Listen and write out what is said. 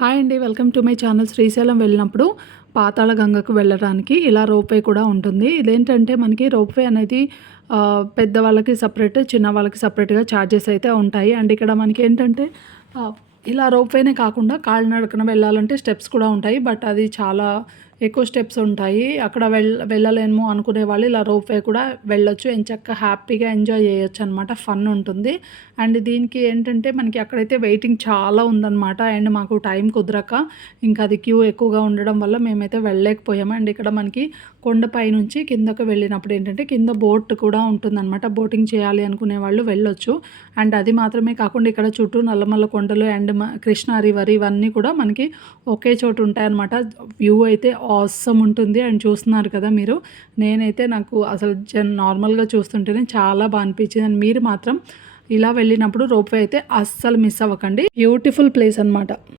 Hi అండి. Welcome to my channel. Srisailam వెళ్ళినప్పుడు పాతాళ గంగకు వెళ్ళడానికి ఇలా రోప్‌వే కూడా ఉంటుంది. ఇదేంటంటే మనకి రోప్‌వే అనేది పెద్దవాళ్ళకి సపరేట్, చిన్నవాళ్ళకి సపరేట్‌గా చార్జెస్ అయితే ఉంటాయి. అండ్ ఇక్కడ మనకేంటంటే ఆహ్, ఇలా రోప్‌వేనే కాకుండా కాలినడకన వెళ్ళాలంటే స్టెప్స్ కూడా ఉంటాయి. బట్ అది చాలా ఎక్కువ స్టెప్స్ ఉంటాయి. అక్కడ వెళ్ళలేము అనుకునే వాళ్ళు ఇలా రోప్‌వే కూడా వెళ్ళొచ్చు. ఎంచక్కా హ్యాపీగా ఎంజాయ్ చేయొచ్చనమాట. ఫన్ ఉంటుంది. అండ్ దీనికి ఏంటంటే మనకి అక్కడైతే వెయిటింగ్ చాలా ఉందనమాట. అండ్ మాకు టైం కుదరక ఇంకా అది క్యూ ఎక్కువగా ఉండడం వల్ల మేమైతే వెళ్ళలేకపోయాము. అండ్ ఇక్కడ మనకి కొండపై నుంచి కిందకు వెళ్ళినప్పుడు ఏంటంటే కింద బోట్ కూడా ఉంటుందనమాట. బోటింగ్ చేయాలి అనుకునే వాళ్ళు వెళ్ళొచ్చు. అండ్ అది మాత్రమే కాకుండా ఇక్కడ చుట్టూ నల్లమల్ల కొండలు అండ్ కృష్ణా రివర్ ఇవన్నీ కూడా మనకి ఒకే చోటు ఉంటాయన్నమాట. వ్యూ అయితే ఆసమ్ ఉంటుంది. అండ్ చూస్తున్నారు కదా మీరు. నేనైతే నాకు అసలు నార్మల్‌గా చూస్తుంటేనే చాలా అనిపించింది. అండ్ మీరు మాత్రం ఇలా వెళ్ళినప్పుడు రోప్‌వే అయితే అస్సలు మిస్ అవ్వకండి. బ్యూటిఫుల్ ప్లేస్ అనమాట.